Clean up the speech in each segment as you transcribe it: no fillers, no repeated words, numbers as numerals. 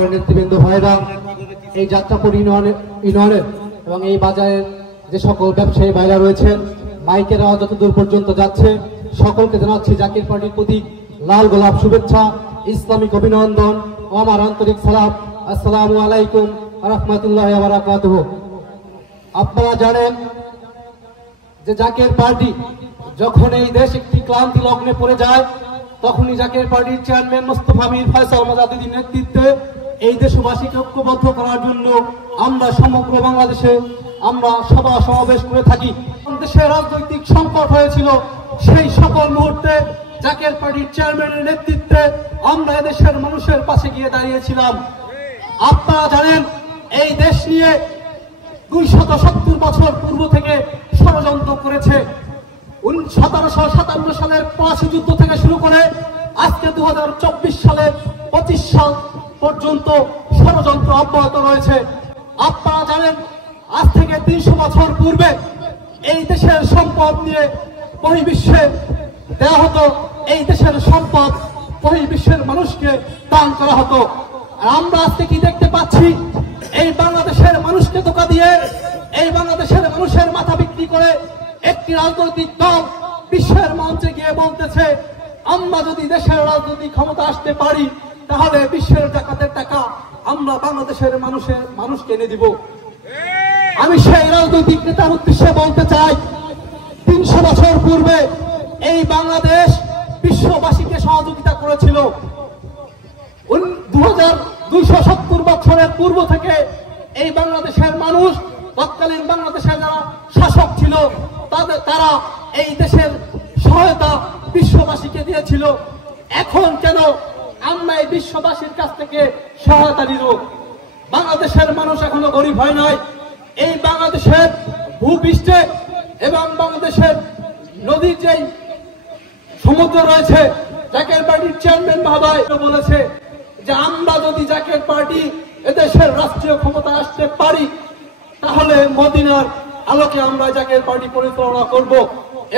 আপনার নেতৃবৃন্দ ভাইরা, এই যাত্রাপুর ইউনিয়নের এবং এই বাজারের যে সকল ব্যবসায়ী ভাইরা রয়েছেন, মাইকের আওয়াজ যত দূর পর্যন্ত যাচ্ছে, সকলকে জানাচ্ছি জাকির পার্টির প্রতি লাল গোলাপ শুভেচ্ছা, ইসলামিক অভিনন্দন ও আমার আন্তরিক সালাম। আসসালামু আলাইকুম ওয়া রাহমাতুল্লাহি ওয়া বারাকাতুহু। আপনারা জানেন যে জাকির পার্টি যখন এই দেশ একটি ক্লান্তি লগ্নে পড়ে যায়, তখনই জাকির পার্টির চেয়ারম্যান মোস্তফা মীর ফয়সাল মোজাদ্দেদীর নেতৃত্বে এই দেশবাসীকে ঐক্যবদ্ধ করার জন্য আমরা সমগ্র বাংলাদেশে আমরা সভা সমাবেশ করে থাকি। দেশের রাজনৈতিক সংকট হয়েছিল, সেই সকল মুহূর্তে জাকির পার্টির চেয়ারম্যানের নেতৃত্বে আমরা এদেশের মানুষের পাশে গিয়ে দাঁড়িয়েছিলাম। আপনারা জানেন এই দেশ নিয়ে 270 বছর পূর্ব থেকে ষড়যন্ত্র করেছে। 1757 সালের পলাশী যুদ্ধ থেকে শুরু করে আজকে 2024 সালের 25 সাল পর্যন্ত ষড়যন্ত্র অব্যাহত রয়েছে। আপনারা জানেন আজ থেকে 300 বছর পূর্বে এই দেশের সম্পদ নিয়ে বহির্বিশ্বে দেওয়া হতো, এই দেশের সম্পদ বহির্বিশ্বের মানুষকে দান করা হতো। আর আমরা আজকে কি দেখতে পাচ্ছি? এই বাংলাদেশের মানুষকে ধোঁকা দিয়ে, এই বাংলাদেশের মানুষের মাথা বিক্রি করে একটি রাজনৈতিক দল বিশ্বের মঞ্চে গিয়ে বলতেছে, আমরা যদি দেশের রাজনৈতিক ক্ষমতা আসতে পারি তাহলে বিশ্বের জাকাতের টাকা আমরা বাংলাদেশের মানুষকে এনে দিব। আমি সেই রাজনৈতিক নেতার উদ্দেশ্যে বলতে চাই, 300 বছর পূর্বে এই বাংলাদেশ বিশ্ববাসীকে সহযোগিতা করেছিল। 2270 বছরের পূর্ব থেকে এই বাংলাদেশের মানুষ, তৎকালীন বাংলাদেশের যারা শাসক ছিল তারা এই দেশের সহায়তা বিশ্ববাসীকে দিয়েছিল। এখন কেন আমরা এই বিশ্ববাসীর কাছ থেকে সহায়তা নিব? বাংলাদেশের মানুষ এখনো গরিব হয় নাই। এই বাংলাদেশের ভূপৃষ্ঠে এবং বাংলাদেশের নদীর যেই সমুদ্র রয়েছে, জাকির পার্টির চেয়ারম্যান মহোদয় বলেছে যে আমরা যদি জাকির পার্টি এদেশের রাষ্ট্রীয় ক্ষমতা আসতে পারি তাহলে মদিনার আলোকে আমরা জাকির পার্টি পরিচালনা করব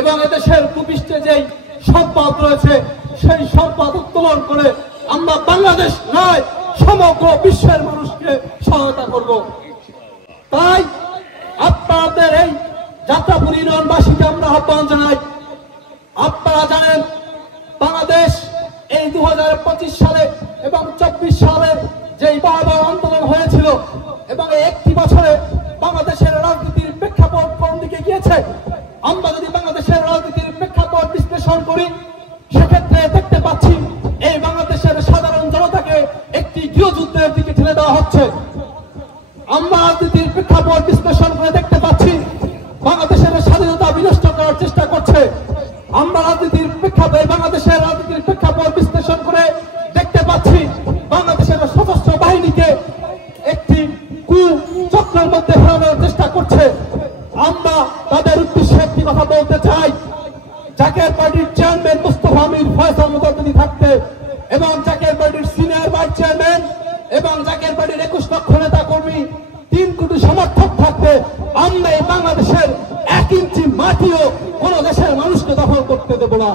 এবং এদেশের ভূপৃষ্ঠে যেই সম্পদ রয়েছে সেই সম্পদ উত্তোলন করে আমরা বাংলাদেশ নয় সমগ্র বিশ্বের মানুষকে সহায়তা করব। তাই আপনাদের এই যাত্রাপুর ইউনিয়নবাসীকে আমরা আহ্বান জানাই। আপনারা জানেন বাংলাদেশ এই 2025 সালে এবং 24 সালে যেই ভয়াবহ আন্দোলন হয়েছিল এবং এই একটি বছরে বাংলাদেশের রাজনীতির প্রেক্ষাপট কোন দিকে গিয়েছে, আমরা যদি বাংলাদেশের রাজনীতির প্রেক্ষাপট বিশ্লেষণ করি সেক্ষেত্রে দেখতে পাচ্ছি এই বাংলাদেশের সাধারণ জনতাকে একটি গৃহযুদ্ধের দিকে ঠেলে দেওয়া হচ্ছে। আমরা রাজনীতির প্রেক্ষাপট বিশ্লেষণ করে দেখতে পাচ্ছি বাংলাদেশের স্বাধীনতা বিনষ্ট করার চেষ্টা করছে। আমরা রাজনীতির প্রেক্ষাপট, বাংলাদেশের রাজনীতির প্রেক্ষাপট বিশ্লেষণ করে দেখতে পাচ্ছি বাংলাদেশের সশস্ত্র বাহিনীকে একটি কুচক্রের মধ্যে ফেরানোর চেষ্টা করছে। আমরা তাদের উদ্দেশ্যে একটি কথা বলতে চাই, জাকির পার্টির চেয়ারম্যান মোস্তফা মীর ফয়সাল মোজাদ্দেদী থাকতে এবং জাকির পার্টির সিনিয়র ভাইস চেয়ারম্যান এবং জাকির পার্টির 21 লক্ষ নেতা কর্মী 3 কোটি সমর্থক থাকতে আমরা এই বাংলাদেশের 1 ইঞ্চি মাটিও কোন দেশের মানুষকে দখল করতে দেব না।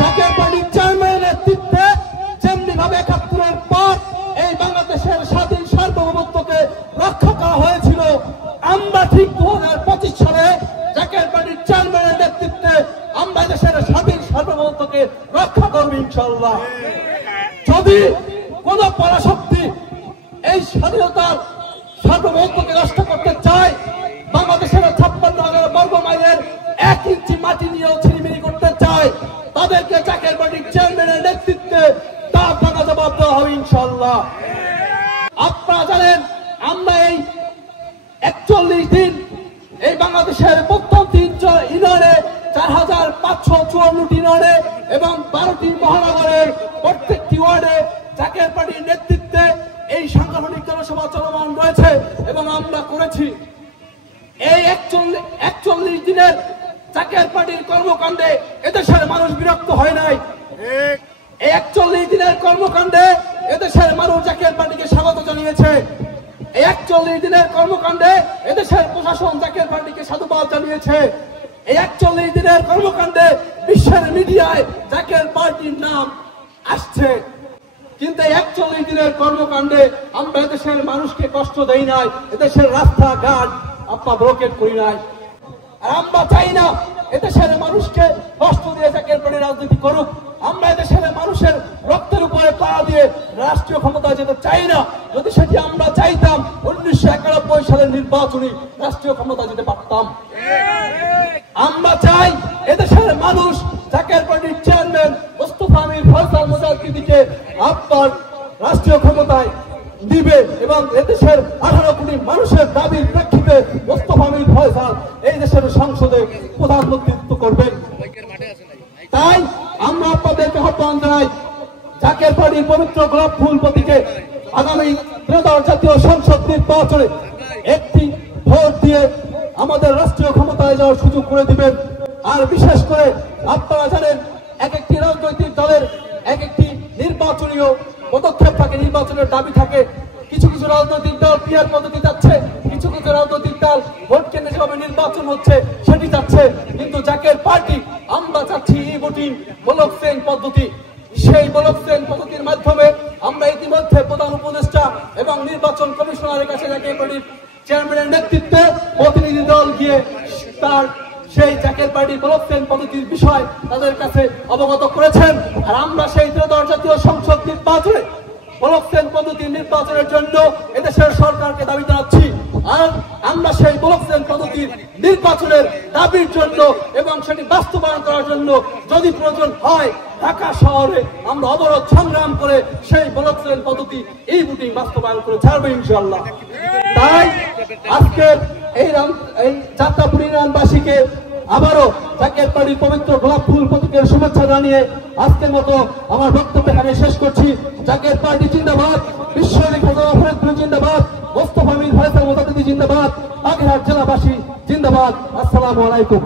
জাকির পার্টির চেয়ারম্যানের নেতৃত্বে যেমনি ভাবে 71-এর পর এই বাংলাদেশের স্বাধীন সার্বভৌমত্বকে রক্ষা করা হয়েছিল, আমরা ঠিক 2025 সালে জাকির পার্টির চেয়ারম্যানের নেতৃত্বে আমরা দেশের স্বাধীন সার্বভৌমত্বকে রক্ষা করব ইনশাআল্লাহ। যদি কোন পরাশক্তি এই স্বাধীনতার সার্বভৌমত্বকে নষ্ট করতে চায়, বাংলাদেশের 56,000 বর্গ মাইলের 1 ইঞ্চি মাটি নিয়েও ছিনিমিনি করতে চায়, তাদেরকে জাকির পার্টির চেয়ারম্যানের নেতৃত্বে তা ভাঙা জবাব দেওয়া হবে ইনশাআল্লাহ। আপনারা জানেন আমরা এই 41 দিন এই বাংলাদেশের প্রত্যন্ত ইউনিয়নে 4,554টি ইউনিয়নে এবং 12টি মহানগরের প্রত্যেকটি ওয়ার্ডে জাকির পার্টির নেতৃত্বে এই সাংগঠনিক জনসভা চলমান রয়েছে এবং আমরা করেছি। এই 41 দিনের জাকির পার্টির কর্মকাণ্ডে এদেশের মানুষ বিরক্ত হয় নাই। এই 41 দিনের কর্মকাণ্ডে এদেশের মানুষ জাকির পার্টিকে স্বাগত জানিয়েছে। এই 41 দিনের কর্মকাণ্ডে এদেশের প্রশাসন জাকির পার্টিকে সাধুবাদ জানিয়েছে। এই 41 দিনের কর্মকাণ্ডে বিশ্বের মিডিয়ায় জাকির পার্টির নাম আসছে। কিন্তু 41 দিনের কর্মকাণ্ডে আমরা এদেশের মানুষকে কষ্ট দেই নাই, এদেশের রাস্তাঘাট আমরা ব্লকেট করি নাই। আর আমরা চাই না এদেশের মানুষকে কষ্ট দিয়ে জাকের পার্টি রাজনীতি করুক। আমরা এদেশের মানুষের রক্তের উপরে পাড়া দিয়ে রাষ্ট্রীয় ক্ষমতা যেতে চাই না। যদি সেটি আমরা চাইতাম 1991 সালের নির্বাচনী রাষ্ট্রীয় ক্ষমতা যেতে পারতাম। আমরা চাই এদেশের মানুষ জাকের পার্টির চেয়ারম্যান মোস্তফা আমির ফয়সাল মুজাহিদকে আপনার রাষ্ট্রীয় ক্ষমতায় দিবে এবং এদেশের 18 কোটি মানুষের দাবির প্রেক্ষিতে মোস্তফা আমির ফয়সাল এই দেশের সংসদে প্রধানমন্ত্রিত্ব করবেন। তাই আমরা আপনাদেরকে আহ্বান জানাই, জাকের পার্টির পবিত্র গোলাপ ফুল প্রতীকে আগামী ত্রয়োদশ জাতীয় সংসদ নির্বাচনে একটি ভোট দিয়ে আমাদের রাষ্ট্রীয় ক্ষমতায় যাওয়ার সুযোগ করে দিবেন। আর বিশেষ করে আপনারা জানেন এক একটি রাজনৈতিক দলের এক একটি নির্বাচনীয় পদক্ষেপ থাকে, নির্বাচনের দাবি থাকে। কিছু কিছু রাজনৈতিক দল পিয়ার পদ্ধতি যাচ্ছে, কিছু কিছু রাজনৈতিক দল ভোট কেন্দ্রে যেভাবে নির্বাচন হচ্ছে সেটি যাচ্ছে। কিন্তু জাকের পার্টি আমরা চাচ্ছি ই ভোটিং ব্লক চেইন পদ্ধতি। সেই ব্লক চেইন পদ্ধতির মাধ্যমে আমরা ইতিমধ্যে প্রধান উপদেষ্টা এবং নির্বাচন কমিশনারের কাছে জাকের পার্টির চেয়ারম্যানের নেতৃত্বে প্রতিনিধি দল গিয়ে তার সেই জাকের পার্টি ব্লক চেইন পদ্ধতির বিষয় তাদের কাছে অবগত করেছেন। আর আমরা সেই ত্রয়োদশ জাতীয় সংসদ নির্বাচনে ব্লক চেইন পদ্ধতির নির্বাচনের জন্য এদেশের সরকারকে দাবি জানাচ্ছি। আর আমরা সেই ব্লক চেইন পদ্ধতির নির্বাচনের দাবির জন্য এবং সেটি বাস্তবায়ন করার জন্য যদি প্রয়োজন হয় ঢাকা শহরে আমরা অবরোধ সংগ্রাম করে সেই ব্লক চেইন পদ্ধতি এই ভোটিং বাস্তবায়ন করে ছাড়বো ইনশাআল্লাহ। তাই আজকের এই যাত্রাপুর ইউনিয়নবাসীকে আবারও জাকের পার্টির পবিত্র গোলাপ ফুল প্রতীকের শুভেচ্ছা জানিয়ে আজকের মতো আমার বক্তব্য এখানে শেষ করছি। জাকের পার্টি জিন্দাবাদ, বিশ্ববিখ্যাত ফরিদপুর জিন্দাবাদ, মোস্তফা আমির ফয়সাল মুজাহিদি জিন্দাবাদ, বাগেরহাট জেলাবাসী জিন্দাবাদ। আসসালামু আলাইকুম।